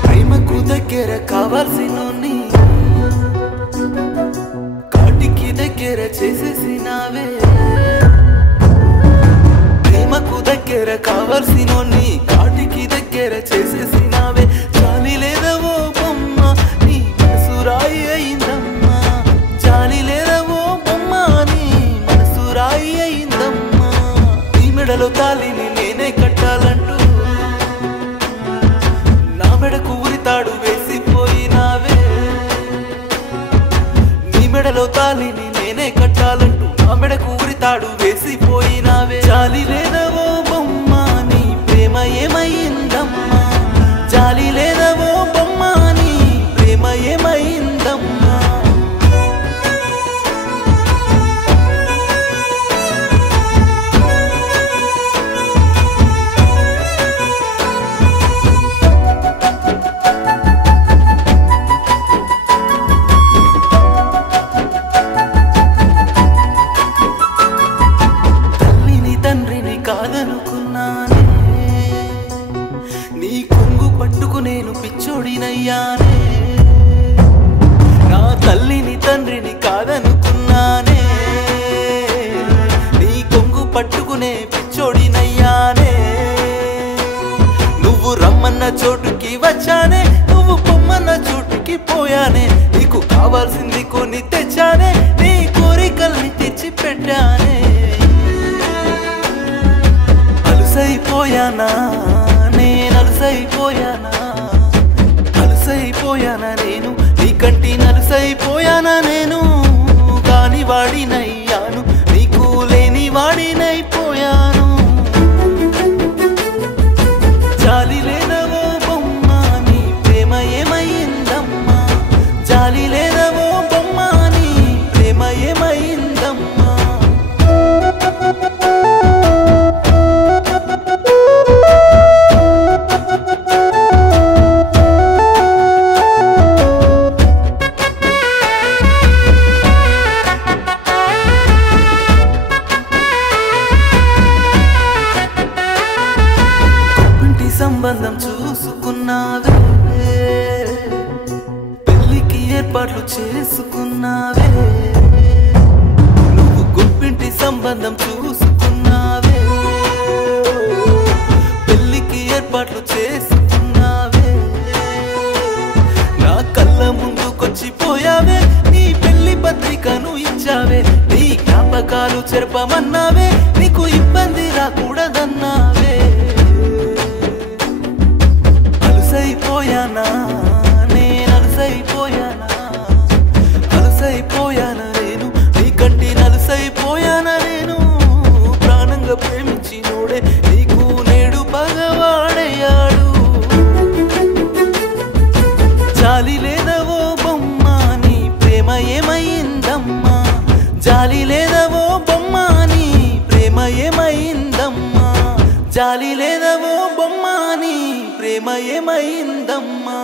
ప్రేమకు దగ్గర కావాల్సినోని కాటికి దగ్గర చేసేసినావే ప్రేమకు దగ్గర కావాల్సినోని కాటికి దగ్గర చేసేసినావే జాలి లేదవో బొమ్మ నీ మనసు రాయి అయిందమ్మా జాలి లేదవో బొమ్మ నీ మనసు రాయి అయిందమ్మా నీ మెడలో తాళిని నేనే కట్టాలంటూ నా మెడకు ఉరితాడు వేసిపోయినావే నీ మెడలో తాళిని నేనే కట్టాలంటూ నా మెడకు ఉరితాడు వేసిపోయినావే జాలి లేదవో బొమ్మ నీ ప్రేమ ఏమైందమ్మా జాలి లేదవో బొమ్మ నీ ప్రేమ ఏమైందమ్మా తండ్రిని కాదనుకున్నానే నీ కొంగు పట్టుకు నేను పిచ్చోడినయ్యానే నా తల్లిని తండ్రిని కాదనుకున్నానే నీ కొంగు పట్టుకునే పిచ్చోడినయ్యానే నువ్వు రమ్మన్న చోటుకి వచ్చానే నువ్వు పొమ్మన్న చోటుకి పోయానే నీకు కావాల్సింది కొని తెచ్చానే నీ కోరికల్ని తెచ్చి పెట్టానే అలసైపోయానా నేను అలసైపోయానా అలసైపోయానా నేను నీ కంటి నలసైపోయానా నేను కాని వాడినయ్యాను నీకు లేని వాడినైపోయాను జాలి లేదవో బొమ్మ నీ ప్రేమ ఏమైందమ్మా జాలి లేదవో బొమ్మ నీ ప్రేమ ఏమైందమ్మా సంబంధం చూసుకున్నావే పెళ్లికి ఏర్పాట్లు చేసుకున్నావే నువ్వు గుప్పింటి సంబంధం చూసుకున్నావే పెళ్లికి ఏర్పాట్లు చేసుకున్నావే నా కళ్ళ ముందుకొచ్చిపోయావే నీ పెళ్లి పత్రికను ఇచ్చావే నీ జ్ఞాపకాలు చెరపమన్నావే నీకు ఇబ్బంది రాకూడదన్నావే అలసైపోయానా నేను అలసైపోయానా అలసైపోయానా నేను నీ కంటి నలసైపోయానా నేను ప్రాణంగా ప్రేమించినోడే నీకు నేడు పగవాడయ్యాడు జాలి లేదవో బొమ్మ నీ ప్రేమ ఏమైందమ్మా జాలి లేదవో బొమ్మ నీ ప్రేమ ఏమైందమ్మా జాలి లేదవో బొమ్మ నీ ప్రేమ ఏమైందమ్మా